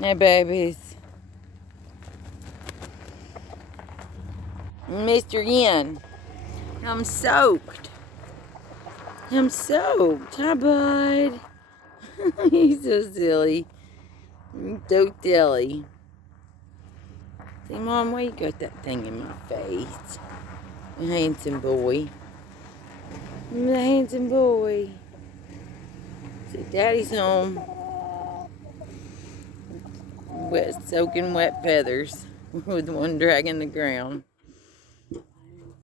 Hey, babies. Mr. Yin. I'm soaked. I'm soaked. Hi, bud. He's so silly. So silly. See, Mom, why you got that thing in my face? A handsome boy. I'm a handsome boy. See, Daddy's home. Soaking wet feathers with one dragging the ground.